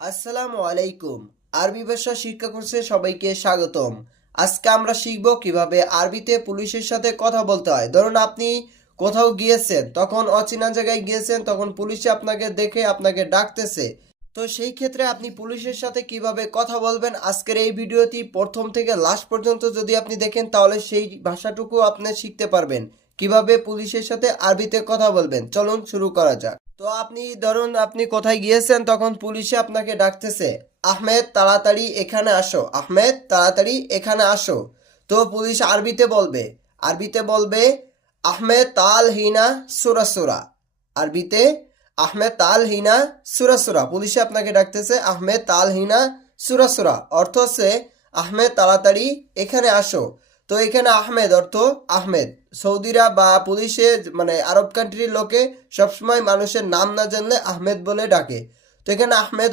আসসালামু আলাইকুম। আরবি ভাষা শিক্ষা কোর্সে সবাইকে স্বাগতম। আজকে আমরা শিখব কিভাবে আরবিতে পুলিশের সাথে কথা বলতে হয়। ধরুন আপনি কোথাও গিয়েছেন, তখন অচেনা জায়গায় গিয়েছেন, তখন পুলিশে আপনাকে দেখে আপনাকে ডাকতেছে। তো সেই ক্ষেত্রে আপনি পুলিশের সাথে কিভাবে কথা বলবেন, আজকের এই ভিডিওটি প্রথম থেকে লাস্ট পর্যন্ত যদি আপনি দেখেন তাহলে সেই ভাষাটুকু আপনি শিখতে পারবেন। কিভাবে পুলিশের সাথে আরবিতে কথা বলবেন, চলুন শুরু করা যাক। তো আপনি ধরুন আপনি কোথায় গিয়েছেন, তখন পুলিশে আপনাকে ডাকতেছে, আহমেদ তাড়াতাড়ি এখানে আসো, আহমেদ তাড়াতাড়ি এখানে আসো। তো পুলিশ আরবিতে বলবে আহমেদ তাল হিনা সুরা সুরা। আরবিতে আহমেদ তাল হিনা সুরা সুরা। পুলিশে আপনাকে ডাকতেছে আহমেদ তাল হিনা সুরা সুরা, অর্থ হচ্ছে আহমেদ তাড়াতাড়ি এখানে আসো। তো এখানে আহমেদ অর্থ আহমেদ। সৌদিরা বা পুলিশে মানে আরব কান্ট্রির লোকে সবসময় মানুষের নাম না জানলে আহমেদ বলে ডাকে। তো এখানে আহমেদ